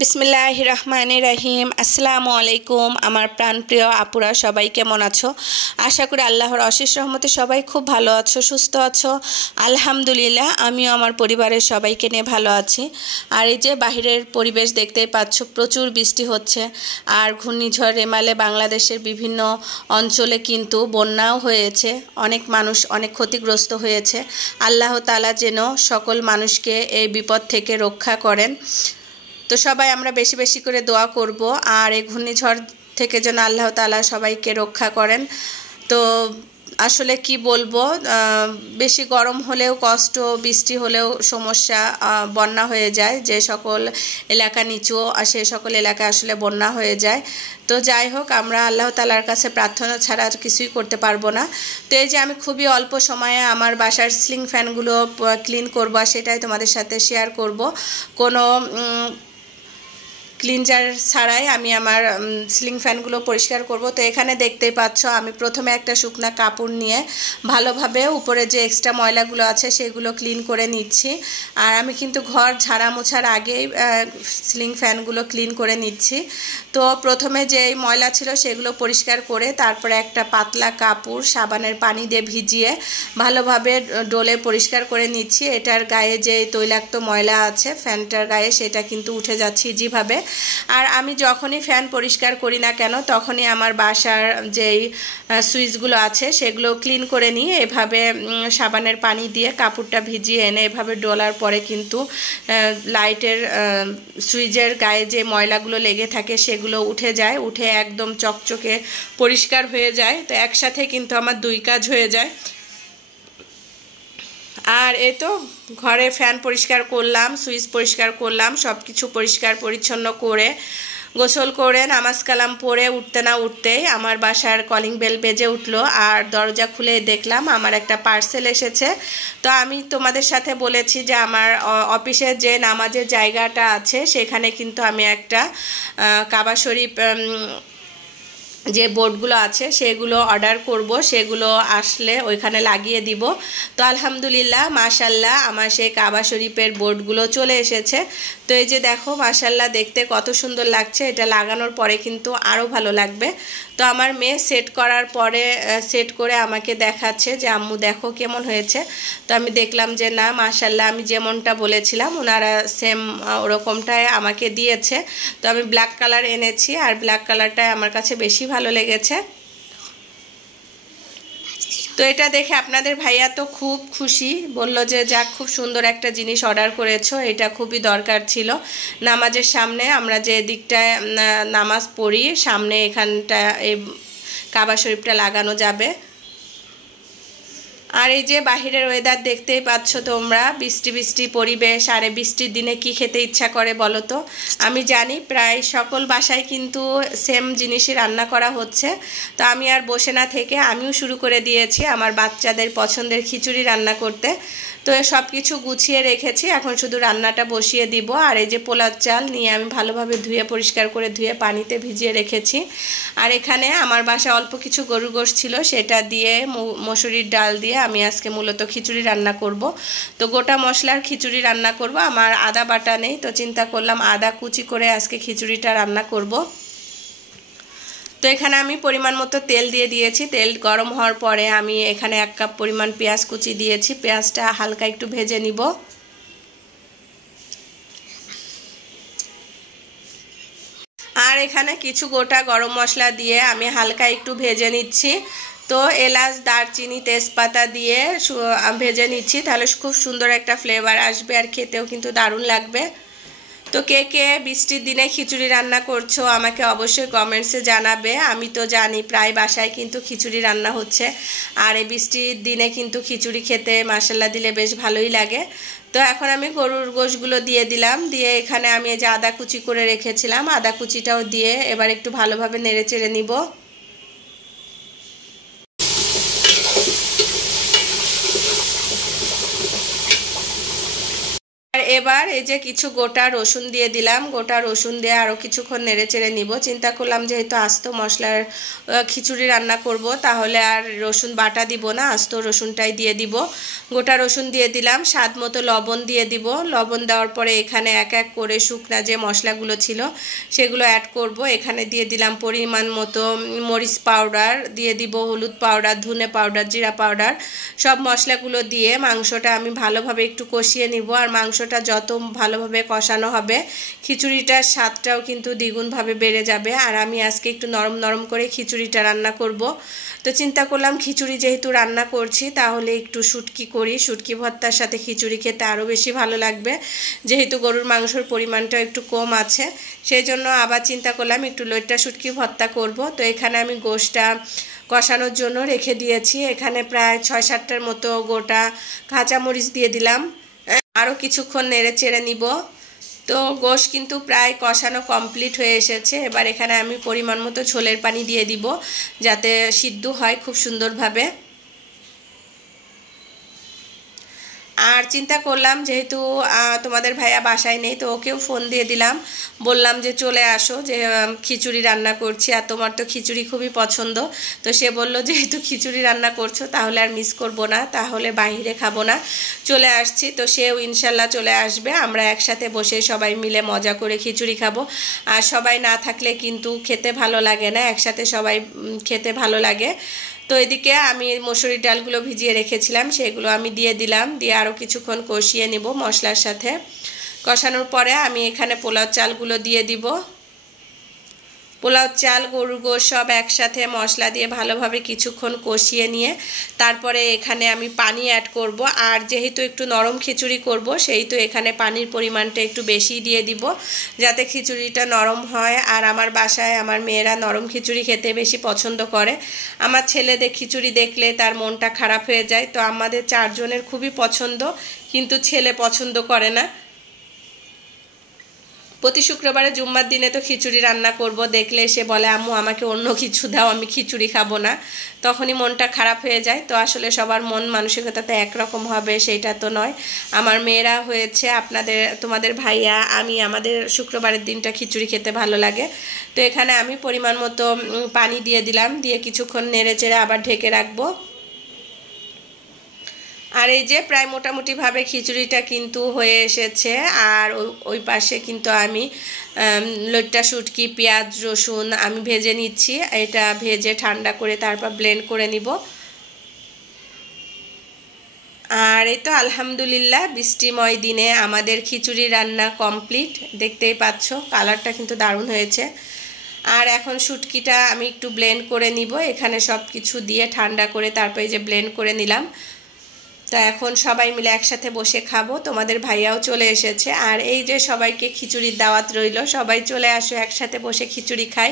বিসমিল্লাহির রহমানির রহিম। আসসালামু আলাইকুম আমার প্রাণপ্রিয় আপুরা, সবাই কেমন আছো? আশা করি আল্লাহর অশেষ রহমতে সবাই খুব ভালো আছো, সুস্থ আছো। আলহামদুলিল্লাহ, আমিও আমার পরিবারের সবাইকে নিয়ে ভালো আছি। আর এই যে বাহিরের পরিবেশ দেখতেই পাচ্ছ, প্রচুর বৃষ্টি হচ্ছে। আর ঘূর্ণিঝড় রেমালে বাংলাদেশের বিভিন্ন অঞ্চলে কিন্তু বন্যাও হয়েছে, অনেক মানুষ অনেক ক্ষতিগ্রস্ত হয়েছে। আল্লাহ তাআলা যেন সকল মানুষকে এই বিপদ থেকে রক্ষা করেন। তো সবাই আমরা বেশি বেশি করে দোয়া করব, আর এই ঘূর্ণিঝড় থেকে যেন আল্লাহ তাআলা সবাইকে রক্ষা করেন। তো আসলে কি বলবো, বেশি গরম হলেও কষ্ট, বৃষ্টি হলেও সমস্যা, বন্যা হয়ে যায়। যে সকল এলাকা নিচু সে সকল এলাকায় আসলে বন্যা হয়ে যায়। তো যাই হোক, আমরা আল্লাহ তাআলার কাছে প্রার্থনা ছাড়া আর কিছুই করতে পারবো না। তো এই যে আমি খুবই অল্প সময়ে আমার বাসার সিলিং ফ্যানগুলো ক্লিন করব, সেটাই তোমাদের সাথে শেয়ার করব। কোনো ক্লিনজার ছাড়াই আমি আমার সিলিং ফ্যানগুলো পরিষ্কার করব। তো এখানে দেখতেই পাচ্ছ, আমি প্রথমে একটা শুকনা কাপড় নিয়ে ভালোভাবে উপরে যে এক্সট্রা ময়লাগুলো আছে সেগুলো ক্লিন করে নিচ্ছি। আর আমি কিন্তু ঘর ঝাড়া মোছার আগেই সিলিং ফ্যানগুলো ক্লিন করে নিচ্ছি। তো প্রথমে যে ময়লা ছিল সেগুলো পরিষ্কার করে তারপরে একটা পাতলা কাপড় সাবানের পানি দিয়ে ভিজিয়ে ভালোভাবে ডলে পরিষ্কার করে নিচ্ছি। এটার গায়ে যে তৈলাক্ত ময়লা আছে ফ্যানটার গায়ে, সেটা কিন্তু উঠে যাচ্ছে যেভাবে। আর আমি যখনই ফ্যান পরিষ্কার করি না কেন, তখনই আমার বাসার যেই সুইচগুলো আছে সেগুলো ক্লিন করে নিয়ে এভাবে সাবানের পানি দিয়ে কাপড়টা ভিজিয়ে এনে এভাবে ডলার পরে কিন্তু লাইটের সুইচের গায়ে যে ময়লাগুলো লেগে থাকে সেগুলো উঠে যায়, উঠে একদম চকচকে পরিষ্কার হয়ে যায়। তো একসাথে কিন্তু আমার দুই কাজ হয়ে যায়। আর এই তো ঘরে ফ্যান পরিষ্কার করলাম, সুইচ পরিষ্কার করলাম, সব কিছু পরিষ্কার পরিচ্ছন্ন করে গোসল করে নামাজ কালাম পড়ে উঠতে না উঠতেই আমার বাসার কলিং বেল বেজে উঠলো। আর দরজা খুলে দেখলাম আমার একটা পার্সেল এসেছে। তো আমি তোমাদের সাথে বলেছি যে আমার অফিসের যে নামাজের জায়গাটা আছে সেখানে কিন্তু আমি একটা কাবা শরীফ যে বোর্ডগুলো আছে সেগুলো অর্ডার করব, সেগুলো আসলে ওইখানে লাগিয়ে দিব। তো আলহামদুলিল্লাহ, মাশাল্লাহ, আমার সেই কাবা শরীফের বোর্ডগুলো চলে এসেছে। তো এই যে দেখো, মাশাল্লাহ, দেখতে কত সুন্দর লাগছে। এটা লাগানোর পরে কিন্তু আরও ভালো লাগবে। তো আমার মেয়ে সেট করার পরে সেট করে আমাকে দেখাচ্ছে যে আম্মু দেখো কেমন হয়েছে। তো আমি দেখলাম যে না, মাশাল্লাহ, আমি যেমনটা বলেছিলাম ওনারা সেম ওরকমটাই আমাকে দিয়েছে। তো আমি ব্ল্যাক কালার এনেছি, আর ব্ল্যাক কালারটাই আমার কাছে বেশি ভালো লেগেছে। তো এটা দেখে আপনাদের ভাইয়া তো খুব খুশি, বলল যে যাক, খুব সুন্দর একটা জিনিস অর্ডার করেছো, এটা খুবই দরকার ছিল। নামাজের সামনে আমরা যে দিকটায় নামাজ পড়ি, সামনে এখানটা এই কাবা শরীফটা লাগানো যাবে। আর এই যে বাহিরের ওয়েদার দেখতেই পাচ্ছ তোমরা, বৃষ্টি বৃষ্টি পরিবেশ। আর বৃষ্টির দিনে কি খেতে ইচ্ছা করে বলো তো? আমি জানি প্রায় সকল বাসায় কিন্তু সেম জিনিসই রান্না করা হচ্ছে। তো আমি আর বসে না থেকে আমিও শুরু করে দিয়েছি আমার বাচ্চাদের পছন্দের খিচুড়ি রান্না করতে। তো সব কিছু গুছিয়ে রেখেছি, এখন শুধু রান্নাটা বসিয়ে দিব। আর এই যে পোলার চাল নিয়ে আমি ভালোভাবে ধুয়ে পরিষ্কার করে ধুয়ে পানিতে ভিজিয়ে রেখেছি। আর এখানে আমার বাসায় অল্প কিছু গরুর গোশত ছিল, সেটা দিয়ে মসুরির ডাল দিয়ে আমি আজকে মূলত খিচুড়ি রান্না করব। তো গোটা মশলার খিচুড়ি রান্না করব, আমার আদা বাটা নেই, তো চিন্তা করলাম আদা কুচি করে আজকে খিচুড়িটা রান্না করব। তো এখানে আমি পরিমাণ মতো তেল দিয়ে দিয়েছি। তেল গরম হওয়ার পরে আমি এখানে 1 কাপ পরিমাণ পেঁয়াজ কুচি দিয়েছি। পেঁয়াজটা হালকা একটু ভেজে নিব। আর এখানে কিছু গোটা গরম মশলা দিয়ে আমি হালকা একটু ভেজে নিচ্ছি। তো এলাচ, দারচিনি, তেজপাতা দিয়ে ভেজে নিচ্ছি, তাহলে খুব সুন্দর একটা ফ্লেভার আসবে, আর খেতেও কিন্তু দারুণ লাগবে। তো কে কে বৃষ্টির দিনে খিচুড়ি রান্না করছো আমাকে অবশ্যই কমেন্টসে জানাবে। আমি তো জানি প্রায় বাসায় কিন্তু খিচুড়ি রান্না হচ্ছে, আর এই বৃষ্টির দিনে কিন্তু খিচুড়ি খেতে মশলা দিলে বেশ ভালোই লাগে। তো এখন আমি গরুর গোশগুলো দিয়ে দিলাম, দিয়ে এখানে আমি এই যে আদা কুচি করে রেখেছিলাম, আদা কুচিটাও দিয়ে এবার একটু ভালোভাবে নেড়ে চেড়ে নিব। আর এবার এই যে কিছু গোটা রসুন দিয়ে দিলাম, গোটা রসুন দিয়ে আরও কিছুক্ষণ নেড়ে চেড়ে নিব। চিন্তা করলাম যেহেতু আস্ত মশলার খিচুড়ি রান্না করব, তাহলে আর রসুন বাটা দিব না, আস্ত রসুনটাই দিয়ে দিব। গোটা রসুন দিয়ে দিলাম, স্বাদ মতো লবণ দিয়ে দিব। লবণ দেওয়ার পরে এখানে এক এক করে শুকনা যে মশলাগুলো ছিল সেগুলো অ্যাড করব। এখানে দিয়ে দিলাম পরিমাণ মতো মরিচ পাউডার, দিয়ে দিব হলুদ পাউডার, ধনে পাউডার, জিরা পাউডার। সব মশলাগুলো দিয়ে মাংসটা আমি ভালোভাবে একটু কষিয়ে নিব। আর মাংসটা যত ভালোভাবে কষানো হবে খিচুড়িটার স্বাদটাও কিন্তু দ্বিগুণভাবে বেড়ে যাবে। আর আমি আজকে একটু নরম নরম করে খিচুড়িটা রান্না করব। তো চিন্তা করলাম খিচুড়ি যেহেতু রান্না করছি তাহলে একটু শুটকি করি, শুটকি ভর্তার সাথে খিচুড়ি খেতে আরও বেশি ভালো লাগবে। যেহেতু গরুর মাংসর পরিমাণটা একটু কম আছে, সেই জন্য আবার চিন্তা করলাম একটু লইট্টা শুটকি ভর্তা করব। তো এখানে আমি গোশটা কষানোর জন্য রেখে দিয়েছি। এখানে প্রায় 6-7টার মতো গোটা কাঁচামরিচ দিয়ে দিলাম। আরও কিছুক্ষণ নেড়ে চেড়ে নিব। তো গোশ কিন্তু প্রায় কষানো কমপ্লিট হয়ে এসেছে। এবার এখানে আমি পরিমাণ মতো ঝোলের পানি দিয়ে দিব যাতে সিদ্ধ হয় খুব সুন্দরভাবে। আর চিন্তা করলাম যেহেতু তোমাদের ভাইয়া বাসায় নেই, তো ওকেও ফোন দিয়ে দিলাম, বললাম যে চলে আসো, যে খিচুড়ি রান্না করছি আর তোমার তো খিচুড়ি খুবই পছন্দ। তো সে বলল যেহেতু খিচুড়ি রান্না করছো তাহলে আর মিস করব না, তাহলে বাইরে খাবো না, চলে আসছি। তো সেও ইনশাল্লাহ চলে আসবে, আমরা একসাথে বসে সবাই মিলে মজা করে খিচুড়ি খাবো। আর সবাই না থাকলে কিন্তু খেতে ভালো লাগে না, একসাথে সবাই খেতে ভালো লাগে। তো এদিকে আমি মসুরির ডালগুলো ভিজিয়ে রেখেছিলাম, সেগুলো আমি দিয়ে দিলাম, দিয়ে আরও কিছুক্ষণ কষিয়ে নিব মশলার সাথে। কষানোর পরে আমি এখানে পোলাও চালগুলো দিয়ে দিব। পোলাও চাল, গরুর গোশ সব একসাথে মশলা দিয়ে ভালোভাবে কিছুক্ষণ কষিয়ে নিয়ে তারপরে এখানে আমি পানি অ্যাড করব। আর যেহেতু একটু নরম খিচুড়ি করব সেহেতু এখানে পানির পরিমাণটা একটু বেশি দিয়ে দিব যাতে খিচুড়িটা নরম হয়। আর আমার বাসায় আমার মেয়েরা নরম খিচুড়ি খেতে বেশি পছন্দ করে। আমার ছেলেদের খিচুড়ি দেখলে তার মনটা খারাপ হয়ে যায়। তো আমাদের 4 জনের খুবই পছন্দ, কিন্তু ছেলে পছন্দ করে না। প্রতি শুক্রবারে জুম্মার দিনে তো খিচুড়ি রান্না করব, দেখলে সে বলে আম্মু আমাকে অন্য কিছু দাও, আমি খিচুড়ি খাবো না, তখনই মনটা খারাপ হয়ে যায়। তো আসলে সবার মন মানসিকতা তো একরকম হবে সেটা তো নয়। আমার মেয়েরা হয়েছে তোমাদের ভাইয়া, আমি, আমাদের শুক্রবারের দিনটা খিচুড়ি খেতে ভালো লাগে। তো এখানে আমি পরিমাণ মতো পানি দিয়ে দিলাম, দিয়ে কিছুক্ষণ নেড়ে চেড়ে আবার ঢেকে রাখবো। আর এই যে প্রায় মোটামুটিভাবে খিচুড়িটা কিন্তু হয়ে এসেছে। আর ওই পাশে কিন্তু আমি লইট্টা শুটকি, পেঁয়াজ, রসুন আমি ভেজে নিচ্ছি। এটা ভেজে ঠান্ডা করে তারপর ব্লেন্ড করে নিব। আর এই তো আলহামদুলিল্লাহ বৃষ্টিময় দিনে আমাদের খিচুড়ি রান্না কমপ্লিট। দেখতেই পাচ্ছ কালারটা কিন্তু দারুণ হয়েছে। আর এখন শুটকিটা আমি একটু ব্লেন্ড করে নিব, এখানে সব কিছু দিয়ে ঠান্ডা করে তারপরে যে ব্লেন্ড করে নিলাম। তা এখন সবাই মিলে একসাথে বসে খাবো। তোমাদের ভাইয়াও চলে এসেছে। আর এই যে সবাইকে খিচুড়ির দাওয়াত রইল, সবাই চলে আসো, একসাথে বসে খিচুড়ি খাই।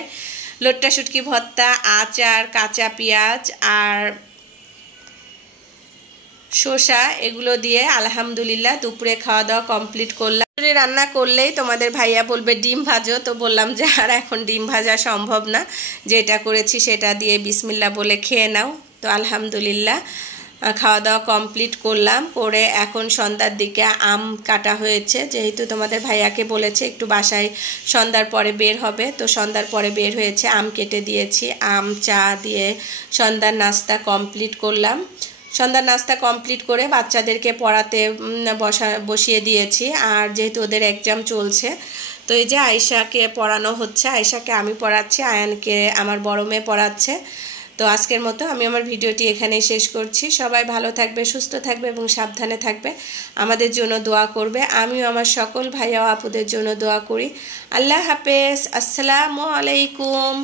লইট্টা শুটকি ভর্তা, আচার, কাঁচা পেঁয়াজ আর শসা এগুলো দিয়ে আলহামদুলিল্লাহ দুপুরে খাওয়া দাওয়া কমপ্লিট করলাম। খিচুড়ি রান্না করলেই তোমাদের ভাইয়া বলবে ডিম ভাজো, তো বললাম যে আর এখন ডিম ভাজা সম্ভব না, যেটা করেছি সেটা দিয়ে বিসমিল্লাহ বলে খেয়ে নাও। তো আলহামদুলিল্লাহ খাওয়া দাওয়া কমপ্লিট করলাম, করে এখন সন্ধ্যার দিকে আম কাটা হয়েছে। যেহেতু তোমাদের ভাইয়াকে বলেছে একটু বাসায় সন্ধ্যার পরে বের হবে, তো সন্ধ্যার পরে বের হয়েছে, আম কেটে দিয়েছি। আম চা দিয়ে সন্ধ্যার নাস্তা কমপ্লিট করলাম। সন্ধ্যার নাস্তা কমপ্লিট করে বাচ্চাদেরকে পড়াতে বসিয়ে দিয়েছি। আর যেহেতু ওদের এক্সাম চলছে, তো এই যে আয়েশাকে পড়ানো হচ্ছে, আয়েশাকে আমি পড়াচ্ছি, আয়ানকে আমার বড় মেয়ে পড়াচ্ছে। তো আজকের মতো আমি আমার ভিডিওটি এখানেই শেষ করছি। সবাই ভালো থাকবে, সুস্থ থাকবে এবং সাবধানে থাকবে, আমাদের জন্য দোয়া করবে। আমিও আমার সকল ভাইয়া ও আপুদের জন্য দোয়া করি। আল্লাহ হাফেজ, আসসালামু আলাইকুম।